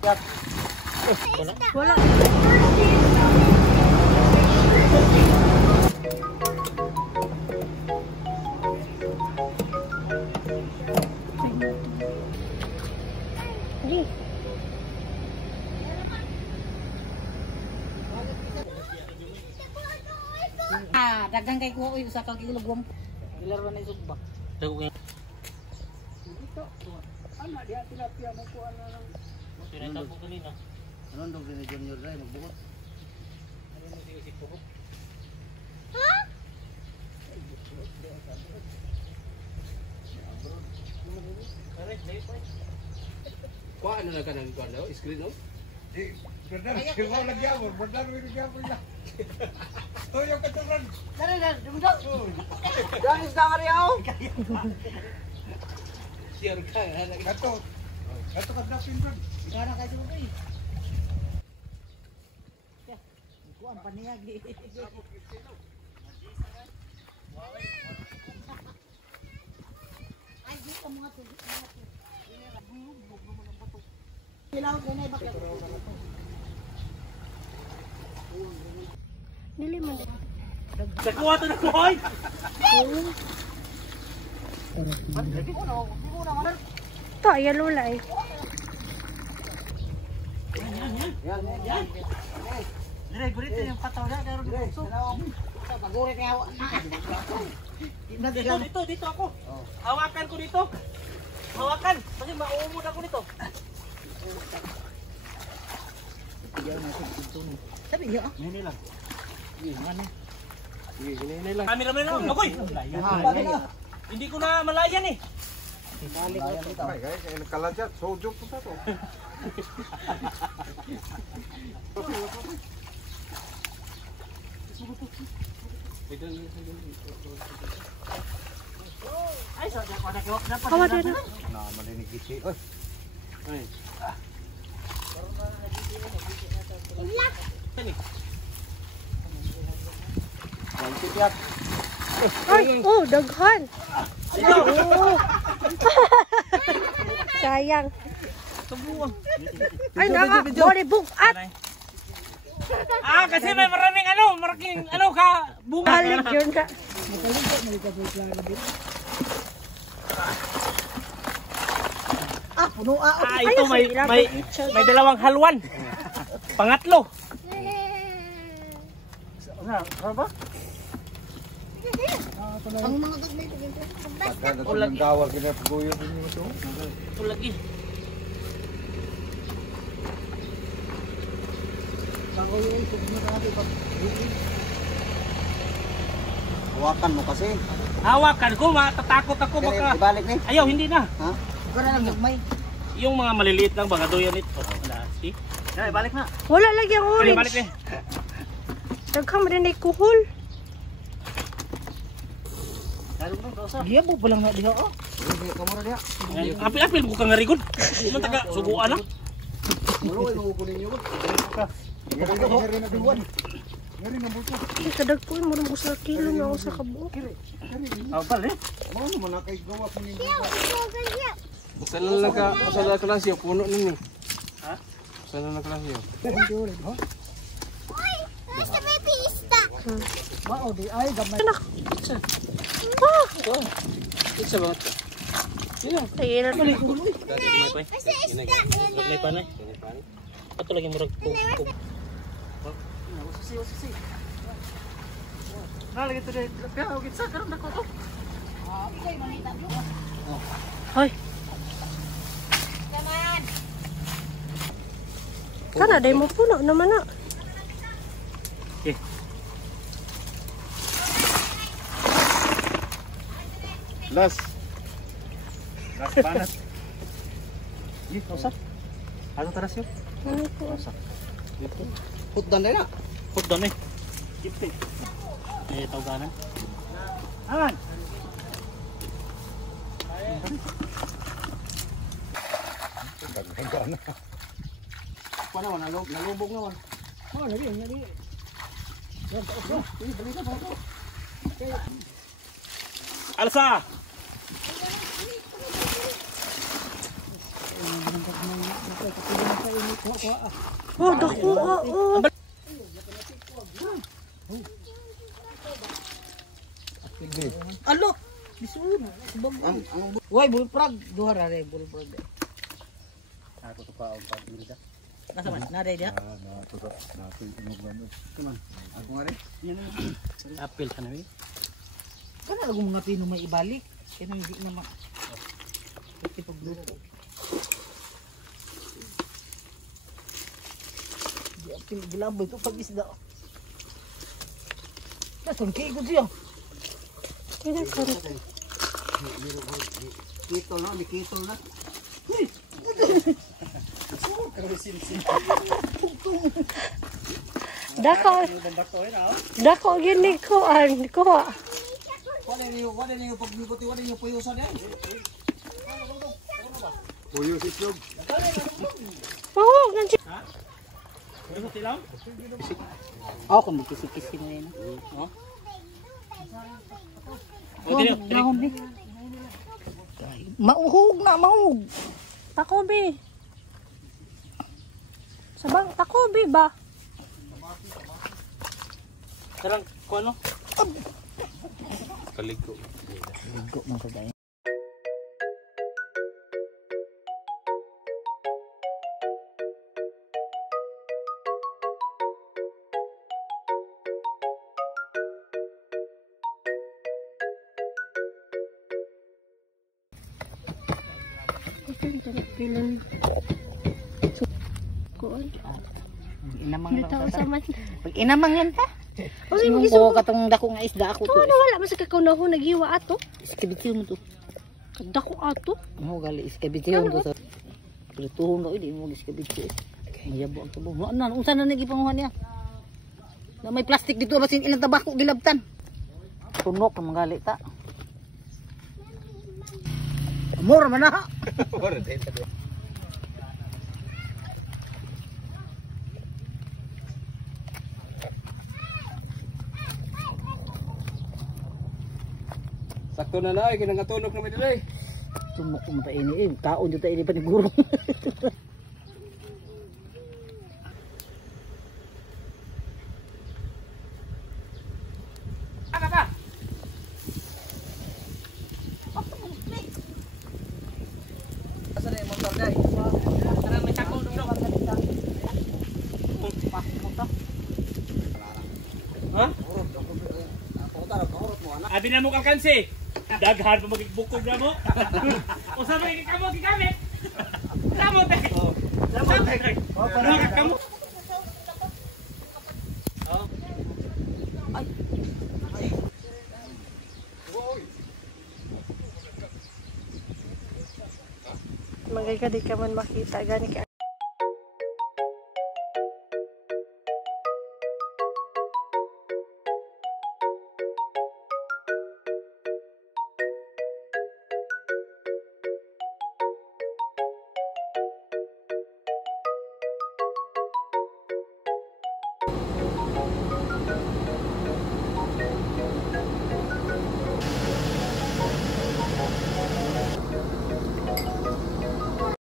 Wala. Dagang kay ko usa ka gilugwang. Ilaro na isugba. Dago Dito. Ana dia tilapia mo ko ana lang. Pinata ko kanina. Ano ndong ni Junior Ray magbukot? Ano mo si Puro? Ha? Kuha ano na ka ng kuha daw? Screen no? Di, benar sih mau lagi apa? Benar lagi apa ya? Oh yang keturunan. Dara, dumdo. Guys, damari ako. Siar ka. Gato. Gato ka dapin bro. Gara ka jud eh. Ko ang paniyag di. Ay, di ka mga to. Ilaw ganay ba ka? Dili man. Nakuha to na ko hoy. To ay lula eh. Yan. Dire gurit yung pataw na daro dito. Sa pagurit ni hawa. Dito ako. Hawakan ko dito. Hawakan. Kasi mauumod ako dito. Sabi niyo ah. Ini lang. Ini lang. Camera man ako. Agoy. Hindi ko na malayan eh. Baik guys, ini kalajat sojo pun satu. Ay, so ada ko dapat. Kawa din. Nah, malinig gisi. Oi. Ay. Sini. Lanjut ya. Ay, oh, daghan. Oh. Sayang. Subuan. Ay, nga, body bukat. Kasi may maraming maraking ka bunga. Balik yun ka. Puno Ito may dalawang halwan. Pangatlo. Ano ba? Ang mga gagmay dito. Ada tulang gawar kena peguyur ini tu. Ito lagi. Bago yung sumunod natin pag Hawakan mo kasi. Hawakan ko, matatakot ako baka. Ibalik ni. Ayaw, hindi na. Ha? gana lang gagmay. Yung mga maliliit lang baga doyan ito. Si. Ay, balik na. Wala lagi ang Balik balik orange. eh. Daghan man din ay kuhol. Dia mo balang na diha oh. Kamera dia. Apil-apil ko kang ngarigod. Man taga subuan na. Mulo ay makukunin niyo. Ngeri na duluan. Ngeri na buto. Ay, kadagpuin mo nang usa kilo na usa ka buok. Abal eh. Mau naman na kay gawa ko ni. Sana lang ka, sana klasyo puno ninyo. Ha? Sana lang klasyo. Mao di ay gamay. Anak. Isa ba ito? Ay, ilan May pa na. Ito lagi murag ko. Susi. Lagi tu dia. Kaya ugit sa karon nako to. Ikay manita bro. Hoy. Kana day mo puno naman na. Okay. Last panas. Ih, usap. Ano taras yun? Ano po? Dito. Putdan na. Put doon eh. Gipit. Eh, tawganan. Aman. Pa naman, nalubog naman. Oh, lagi. Yan ta oh. Ini balik na ba? Alsa! ini ko. Oh, dako. Oh. Alo. Bisun. Why bullfrog? Duha ra re bullfrog. Ako to pa ang pagdira. Nasa man? Nare dia? Ako nga rin. Apil ka na, eh. Kana lagu mga Pino may ibalik. Kaya hindi na mak. Ito pagluto. Di apil gilambay ito pag isda. Nasaan kayo ko siya? Kaya ka. Kitol na, di kitol na. Dako gini ko kuha. Wala niyo pagluto, wala niyo puyusan yan. Puyo si Plug. Oh, ganyan. Ano sa silang? Ako kung magkisi-kisi na yan. Nahon ni. Mauhog na, mauhog. Takobi. Sabang takobi ba? Sarang, kung ano? Kaligo. Ligo mo sa dahil. Inamang lang. Pag inamang yan ta. Sinong ko katong dako nga isda ako to. Ano wala man sa kakunaho naghiwa ato? Iskabitiyon mo to. Dako ato. Mo gali iskabitiyon ko to. Prituhon daw di mo iskabitiyon. Mayabo ang tabo. Ano unsa na nagipanguhan niya? Na may plastic dito basin ilang tabako gilabtan. Tunok ang gali ta. Amor man na. Sakto na na, kinangatunog na may delay. Tumok mo ta ini kaon jud ta ini paniguro. Ano ba? Asa na yung motor dai? Sarang may takong dito. Ha? Abi na mo kalkansi. Daghan pa magibukog na mo. O sabi kamo gigamit. Lamo te. Lamo te. Kamo. Magay ka di ka man makita gani ka.